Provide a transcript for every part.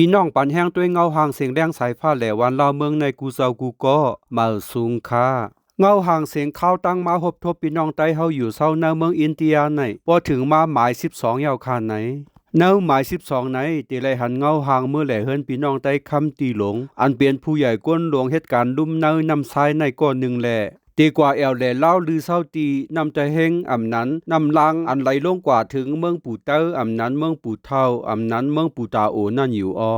พี่น้องปันแห้งด้วยเงาหางเสียงแรงสายฟ้าแหลวันลาวเมืองในกูเซากูก็มาสูงค่าเงาหางเสียงข้าวตั้งมาหบทบพี่น้องใต้เฮาอยู่เซาในเมืองอินเดียในบ่ถึงมาหมาย12ยาวคาไหนเนาหมาย12ไหนติไลหันเงาหางเมื่อแหลเฮินพี่น้องใต้คำตีหลงอันเป็นผู้ใหญ่ก้นหลวงเหตุการณ์ลุ่มเนาน้ำซ้ายในก้อนหนึ่งแหลตีกว่าแอวแหลเล่าลือเศร้าตีนำใจเฮงอำนั้นนำลังอันไหลลงกว่าถึงเมืองปู่เต้ออำนั้นเมืองปู่เฒ่าอำนั้นเมืองปู่ตาโอนั่นอยู่อ้อ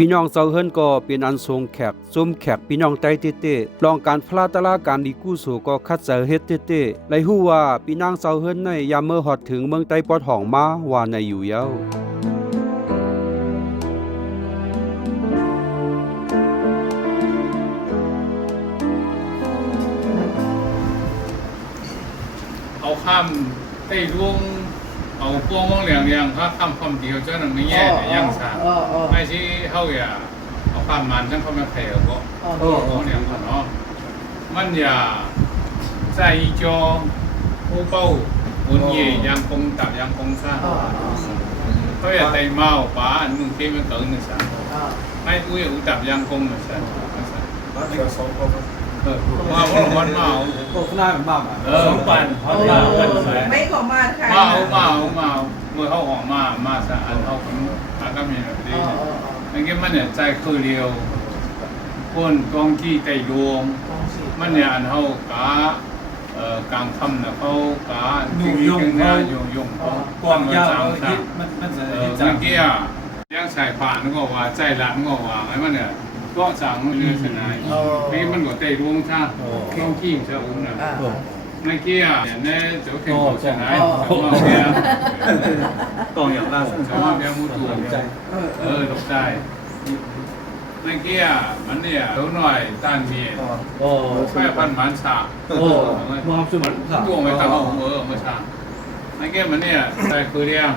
พี่น้องเซาเฮิรนก็เป็นอันทรงแขกซุมแขกพี่น้องใต้เต้ๆรองการพลาตลาการดีกู้สู่ก็คัดเจอเฮ็ดเต้ๆไลฮู้ว่าพี่นางเซาเฮิรนในยามเมื่อฮอดถึงเมืองใต้ปอดห้องมาว่าในอยู่ยาวเอาข้ามใต้ร่วงเอาพวงมองเหลียงๆถ้าข้ามความเดียวเจ้านั้นไม่แย่ยังสามไม่ใช่เฮาอย่าเอาข้ามมันทั้งความแผ่ก็มองเหลียงก่อนเนาะมันอย่าใจจอผู้เป้าวนเย่ยังคงตับยังคงซ่าเขาอย่าไต่เมาป้าอันนึงที่มันเกินนึงซ่าให้อุ้ยอุตับยังคงเหมือนซ่ามาวันเมาโอ้หน้าเป็นบ้า2 ปันไม่ขอมาค่ะมาเมื่อเขาออกมาซะอันเขาคนหาก็มีแบบนี้นั่นก็มันเนี่ยใจคือเดียวคนกองที่ไต่ดวงมันเนี่ยอันเขากากลางค่ำน่ะเขากาที่กินหน้ายงกว้างยาวมันจะจังเกี้ยยังใส่ผ่านก็ว่าใจหลังก็ว่าให้มันเนี่ยก็จังมันอยู่สนายนี่มันก็ไต่ดวงซะต้องขี้มซะอุ้มน่ะนั่นเกี้ยเนี่ยแน่เจ้าเข่งของสนายเนี่ยกองอย่างล่าสุดจะว่าแม่มูตัวใจตกใจนั่นเกี้ยมันเนี่ยเดี๋ยวหน่อยต้านเมียแค่พันหมันฉามองสุดตัวไม่ตั้งเอามาฉานั่นเกี้ยมันเนี่ยใจคือเรียง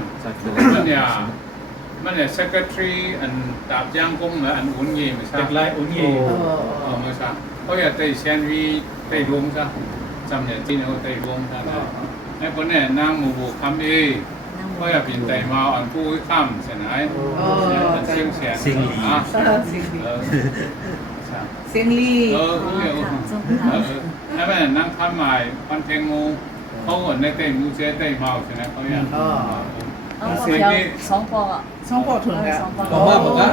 มันเนี่ย secretary อันดาบย่างกงและอันอุ่นเย่มาฉาเด็กไรอุ่นเย่มาฉาเขาอยากไต่แซนวีไต่รวมซะจำเนี่ยที่เขาไต่รวมซะไอ้คนเนี่ยนางหมู่บุกคำก็อยากเป็นไต่มาอันผู้ข้ามเสียไหนเสียงสิงลีเสียงลีแล้วแม่นั่งข้ามหมายพันเทงงูเขาหมดในเต้มูเจเต้เมาใช่ไหมเขาอยากเสียงลี2 ปอถึงแล้วมาบอกนะ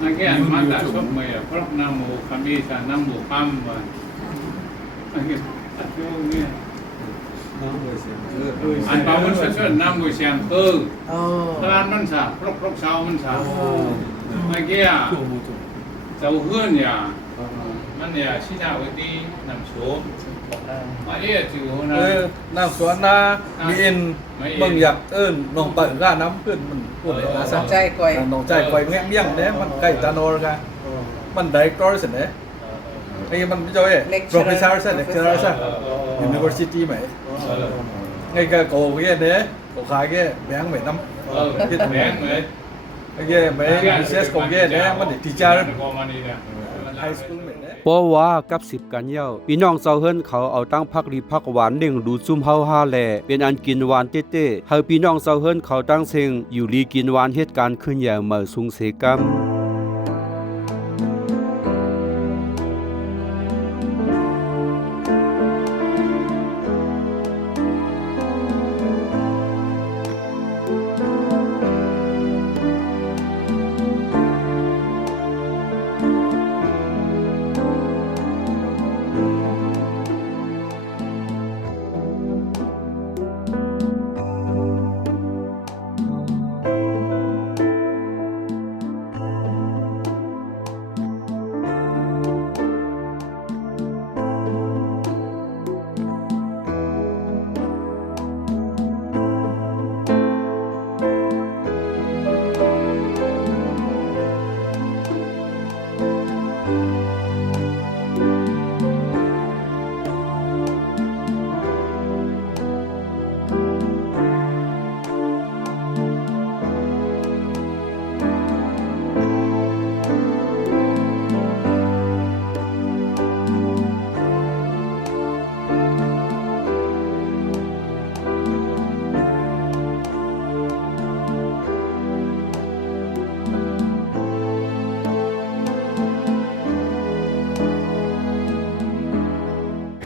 นั่นแค่มาแต่ชอบเมื่อเพราะน้ำหมูคำนี้จะน้ำหมูข้ามมานั่นแค่ตัดช่วงนี้อันเปล่ามันเชื่อน้ำมือเสียงพลานมันสาพรกเช้ามันสาเมื่อกี้เจ้าเฮือนเนี่ยมันเนี่ยชิดาวิธีน้ำโฉมมาจิ๋วนะน้ำสวนนะมีเอ็นบางอยากน้องปั่นร่าน้ำเพื่อนมันพวกอะไรน้องใจก่อยน้องใจก่อยเงี้ยเนี่ยมันใกล้ตาโนรกันมันได้กอร์สิเนี่ยไอ้มันไม่ใช่ professor ใช่ lecturer ใช่ university ไหม ngay cả cổ kia đấy cổ khai kia bé mấy năm biết แม่งเลย cái mấy business cổ kia đấy mà để teacher ก็มานี่แหละ high school mấy đấy เพราะว่ากับ10กันเย้าพี่น้องเซาเฮิรนเขาเอาตั้งพักรีพักหวานเลี้ยงดูซุ่มเฮาฮาแลเป็นอันกินหวานเต้ๆเฮาพี่น้องเซาเฮิรนเขาตั้งเซงอยู่ลีกินหวานเหตุการณ์ขึ้นอย่างเมื่อสุงเสกรรม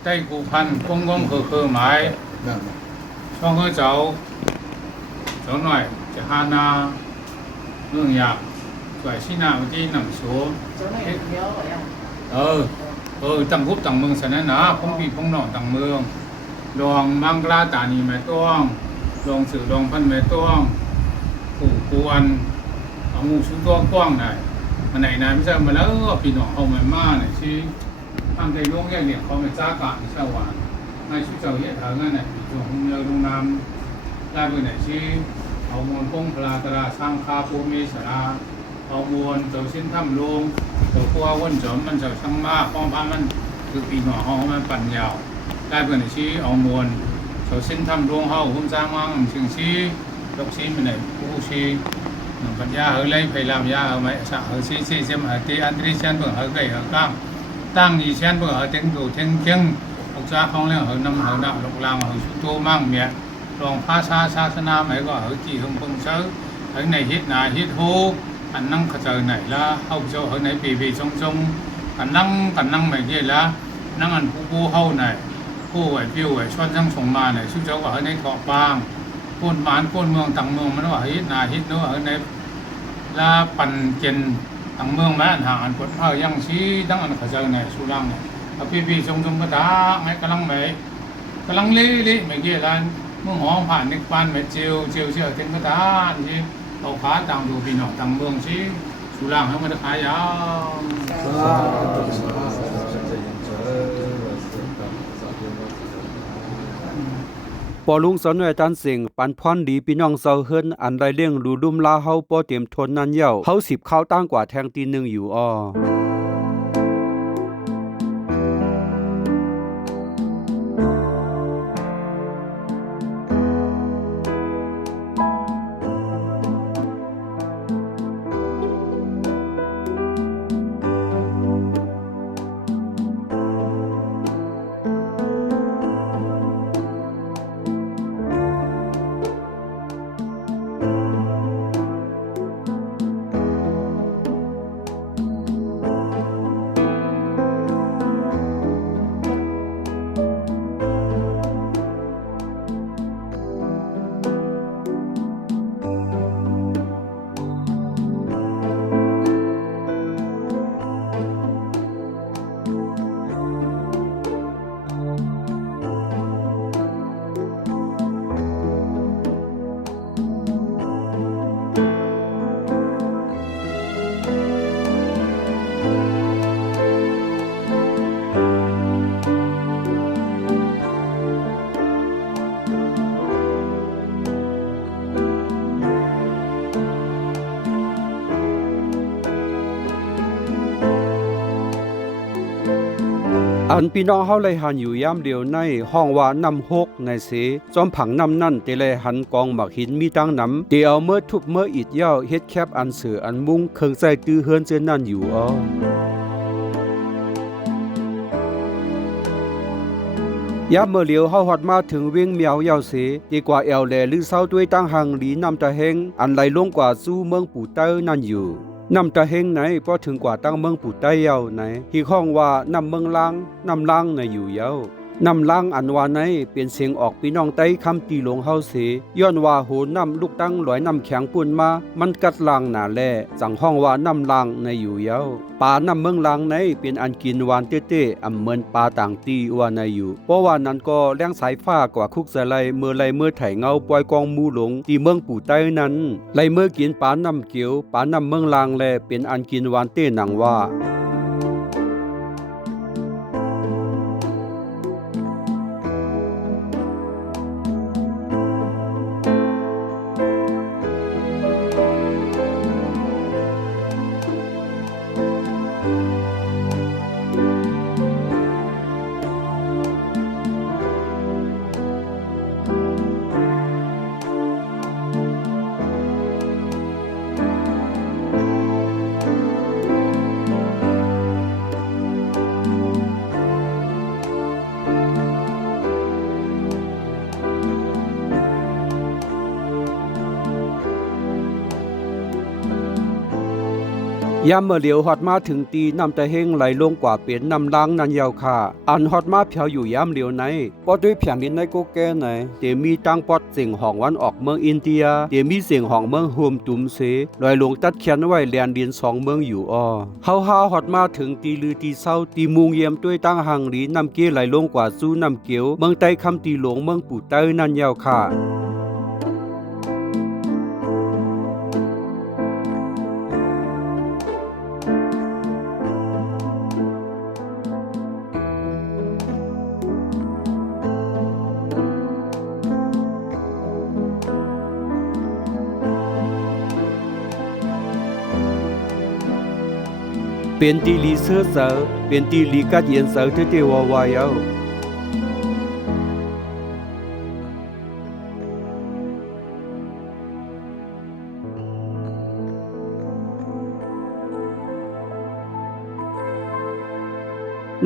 ใต้กูพันกงงคือหมายช่องเฮาเจ้าสองหน่อยจะหานาเรื่องอยากสวยสินาที่หนังโสตั้งรูปตั้งเมืองสนั่นนะพงพี่พงน้องตั้งเมืองดองมังกลาตานีแม่ต้องดองสื่อดองพันแม่ต้องผู้กวนเอาหมู่ชุตัวกว้างได้มันไหนนะไม่ใช่มาแล้วพี่น้องเอามาเนี่ยสิทางได้ลงแยกเนี่ยเขาไม่จ้ากะไม่ใช่ว่าในชุดเจ้าเฮ็ดทางนั้นน่ะอยู่ของเรือลงน้ำได้เพิ่นน่ะสิเอามวลพงพลาตราสร้างคาภูมิสราเอามวลเจ้าสิ้นถ้ำลงเจ้าพัววนจอมมันเจ้าช่างมาป้องพามันคือปีหนอเฮามันปั่นยาวได้เพิ่นน่ะสิเอามวลเจ้าสิ้นถ้ำลงเฮาหุ่มจ้างมังจึงสิดอกสิมันได้ผู้สิปัญญาเฮาเลยพยายามยาเอาไว้สะเฮาสิเสมหาติอันตริชันเบิ่งเฮาไกลเฮากลางตั้งอีเช่นเพื่อเต็งดูเต็งออกจากของเรื่องเฮานำเฮาดับลกลางเฮาสุโตมั่งเมียรองภาษาศาสนาหมายก็เฮาจีหึงพงเซอเฮาในเฮ็ดนาเฮ็ดโหอันนั่งเขาเจอไหนละเฮาเจ้าเฮาในปีๆจงอันนั่งไม่เฮ็ดละนั่งอันผู้เฮาไหนผู้ไหวปิ้วไหวชวนทั้งส่งมาไหนสุเจ้าก็เฮาในเกาะปางก้นบ้านก้นเมืองต่างเมืองมันว่าเฮ็ดนาเฮ็ดเนาะเฮาในละปั่นเจนทางเมืองแม่นหาอันกดเฮายังสิดังอันเขาเจ้าไหนสุรังเอาพี่ๆจงก็ตาให้กำลังเละๆไม่เกี่ยร้านเมืองหองผ่านนึกปานแม่เจียวเชื่อถึงก็ตาสิเอาขาต่างดูพี่น้องต่างเมืองสิสุรังให้มันขายาวปอลุงสนวยตันเสียงปันพรดีพี่น้องเซาเฮิรนอันได้เลี้ยงดูดุมลาเฮาปอเตรียมทนนั้นเย้าเฮา10ข้าวตั้งกว่าแทงตี1อยู่อ้อ อันพี่น้องเฮาเลยหันอยู่ยามเดียวในห้องว่านำหกในเสจอมผังนำนั่นเตเลยหันกองหมักหินมีตั้งนำเตียวเมื่อทุบเมื่ออิดเย้าเฮ็ดแคบอันเสืออันมุงเคิงใจตื้อเฮือนเจนนั่นอยู่ยามเมื่อเหลียวเฮาฮอดมาถึงเวียงเมียวยาวเสดีกว่าแอวแลหรือเศร้าด้วยตั้งหังหลีนำตะเฮงอันไหลลงกว่าสู้เมืองปู่เต้อนั่นอยู่นำตะเฮงไหนพอถึงกว่าตั้งเมืองปู่ใต้เยาไหนที่ห้องว่านำเมืองล้างนำล้างในอยู่เยานำล้างอันว่าไหนเป็นเสียงออกพี่น้องใต้คำตีหลงเฮาเสย้อนว่าโหนำลูกตั้งลอยนำแข็งปุ่นมามันกัดล้างหนาแลสั่งห้องว่านำล้างในอยู่เยาป่านำเมืองล้างในเป็นอันกินหวานเต้ๆอำเหมือนปลาต่างตีว่าในอยู่เพราะว่านั้นก็แรงสายฟ้ากว่าคุกสะไลเมื่อไลเมื่อไถเงาปล่อยกองมูหลงที่เมืองปู่ใต้นั้นไลเมื่อกินปลานำเกียวปลานำเมืองล้างแลเป็นอันกินหวานเต้หนังว่ายามเมื่อเหลียวฮอดมาถึงตีน้ำตะเฮงไหลลงกว่าเป็นน้ำล้างนันยาวค่ะอันฮอดมาเพียวอยู่ยามเหลียวไหนปอด้วยเพียงดินในโกแก่ไหนเตมีตั้งปอดเสียงห้องวันออกเมืองอินเดียเตมีเสียงห้องเมืองโฮมตุมเสลอยลงตัดเขียนไว้แลนดิน2เมืองอยู่เฮาฮอดมาถึงตีลือตีเศร้าตีมุงเยี่ยมด้วยตั้งหังหลีน้ำเกไหลลงกว่าสู้น้ำเกียวเมืองใต้คำตีหลงเมืองปู่ใต้นันยาวค่ะเป็นตีลีเสือเสือเป็นตีลีกัดเย็นเสือเทวาวายเอา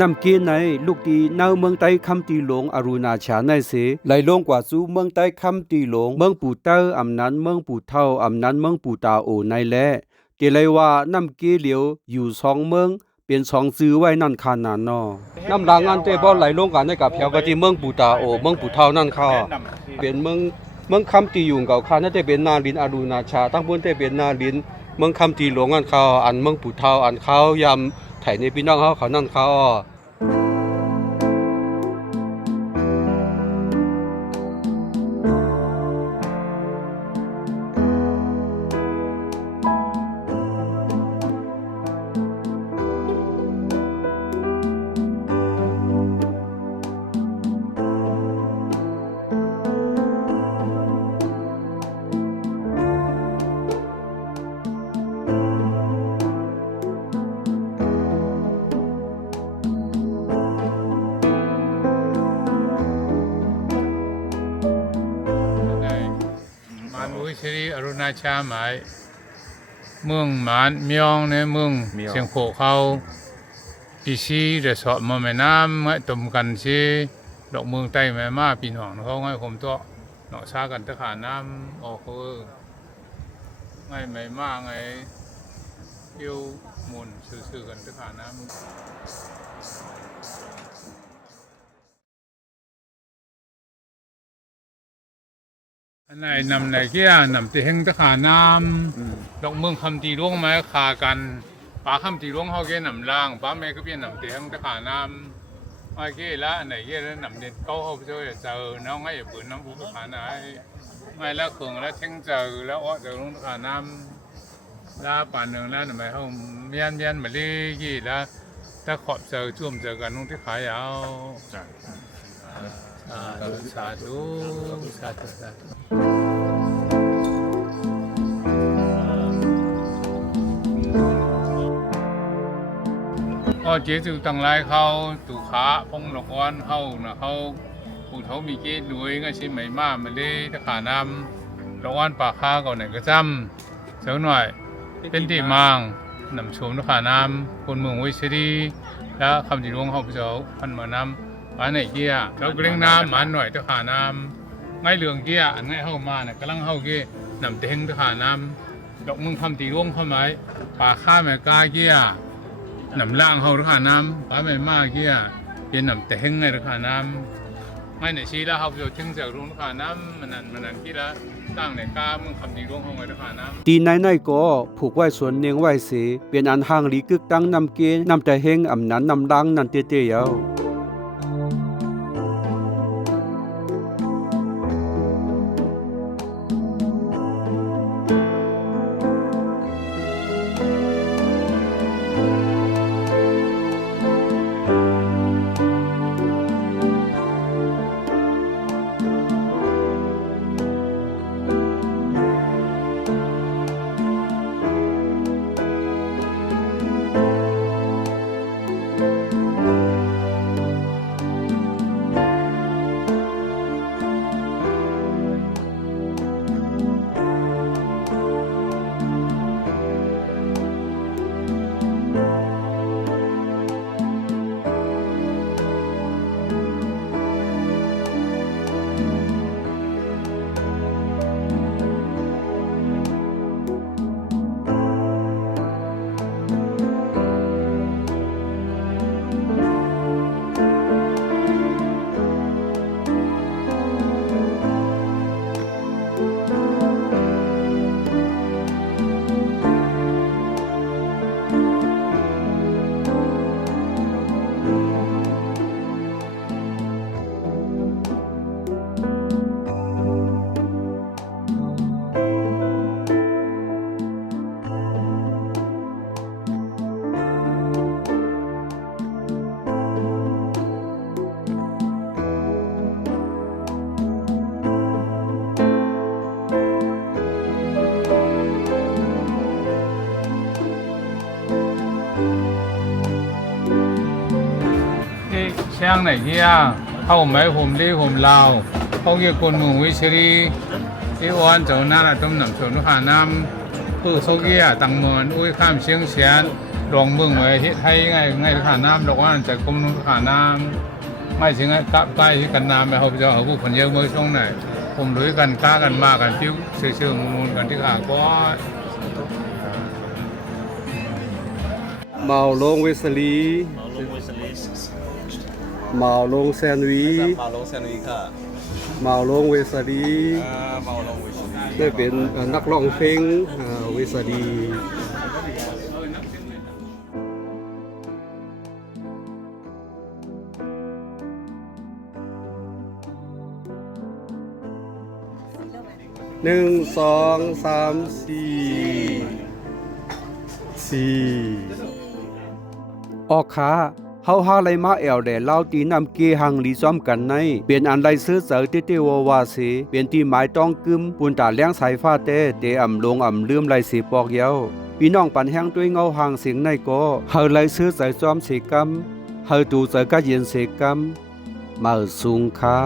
นำเกณฑ์ในลูกตีนาวเมืองใต้คำตีหลงอรุณาชาในเสไหลลงกว่าสู่เมืองใต้คำตีหลงเมืองปู่เต้ออำนั้นเมืองปู่เท่าอำนั้นเมืองปู่ตาโอในแลเกเลยว่านำเกเหลียวอยู่2เมืองเป็น2ซื้อไว้นั่นคานาน้ำลางอันเตบ่ไหลลงกันในกับเพียวก็ที่เมืองปู่ตาโอเมืองปู่เท่านั่นเข้าเป็นเมืองคำตีอยู่เก่าคานั่นจะเป็นนาลินอรุณาชาตั้งบนจะเป็นนาลินเมืองคำตีหลวงอันเข้าอันเมืองปู่เท่าอันเข้ายำไถในพี่น้องเขานั่นเข้าชรีอรุณาชาหมายเมืองหมานเมียงในเมืองเชียงโขเขาปีชีเดสอบมาแม่น้ำไม่ตุ่มกันชีดอกเมืองใต้แม่มาปีหนองเขาให้ผมตัวหนองชากันตะขาน้ำออกคือไงไม่มาไงเที่ยวมุนซื่อๆกันตะขาน้ำอันไหนนำไหนเกี้ยนำตีเฮงตะขาน้ำดอกเมืองคำตีร่วงไม้ขากันป้าคำตีร่วงเขาเกี้ยนำล่างป้าแม่ก็เปี้ยนำตีเฮงตะขาน้ำไอ้เกี้ยละอันไหนเกี้ยแล้วนำเด็ดเขาเขาไปเจอน้องไงอย่าปืนน้ำผู้ตะขาน้ำไงแล้วเขื่องแล้วเท่งเจอแล้วอ้อเจอลงตะขาน้ำแล้วป่านหนึ่งแล้วทำไมเขาเมียนมาเลี้ยกี้แล้วถ้าขอบเจอช่วมเจอกันนุ่งที่ขายเอาสาธุสาธุสาธุ ก็เจสุตั้งหลายเขาตุขาพงนกอ่อนเฮาน่ะเฮาผู้เฒ่ามีเกตด้วยก็สิไม่มามาเลยตะขานำนกอ่อนปากคาก็ไหนก็จำเสียวหน่อยเป็นที่มางนำชมตะขานำคนเมืองวิเศษและคำที่หลวงเฮาพระเจ้าพันมานำมาในเกียเราเกรงน้ำมันหน่อยตะขานำง่ายเหลืองเกียอันง่ายเฮามาน่ะกำลังเฮาเกียนำเต็งตะขานำดอกมึงคำที่หลวงเข้าหมายปากคาแม่กาเกียนำล่างเฮาตะขานำปาแม่มาเกียเย็นนำเต็งไงตะขานำไม่ในชีละเฮาจะถึงจากรุ่นตะขานำมันนั่นกีละตั้งในกามึงคำที่หลวงเฮาไว้ตะขานำตีในก็ผูกไว้ส่วนเนียงไว้เสเป็นอันห่างหลีกึกตั้งนำเกนำแต่เฮงอำนั้นนำดังนั่นเตๆยาวช่างไหนเฮียเข้าไหมผมรีผมลาวเขาเกี่ยวคนเมืองวิเศษที่อ้วนเจ้าหน้าต้มน้ำชนข้าน้ำผู้เขาเกี่ยตังเมืองอุ้ยข้ามเชียงเสียนรองเมืองไว้ที่ไทยไงข้าน้ำดอกว่าจากกรมนุข้าน้ำไม่ถึงกะไปที่กันน้ำไปเขาจะเอาผู้คนเยอะเมื่อช่วงไหนผมรู้กันกล้ากันมากันพิ้วเชื่อมูลกันที่ขาก็เมาลงเวสลีเมาลงแซนวีมาลงแซนวีค่ะ เมาลงเวสลี มาลงเวสลี ได้เป็นนักร้องเพลงเวสลี1 2 3 4ออกขาเฮาหาไหลมาแอวแดลาวตีนำเกหังลีซ้อมกันในเป็นอันไลซื้อเสอเตววาเสเป็นที่หมายต้องกึมปุนตาเลี้ยงสายฟ้าเตอำลงลืมไหลสิปอกเยาพี่น้องปันแห้งด้วยเงาหางเสียงในก็เฮาไหลซื้อสายซ้อมเสกรรมเฮาตูเสกะเย็นเสกรรมมาสูงค่า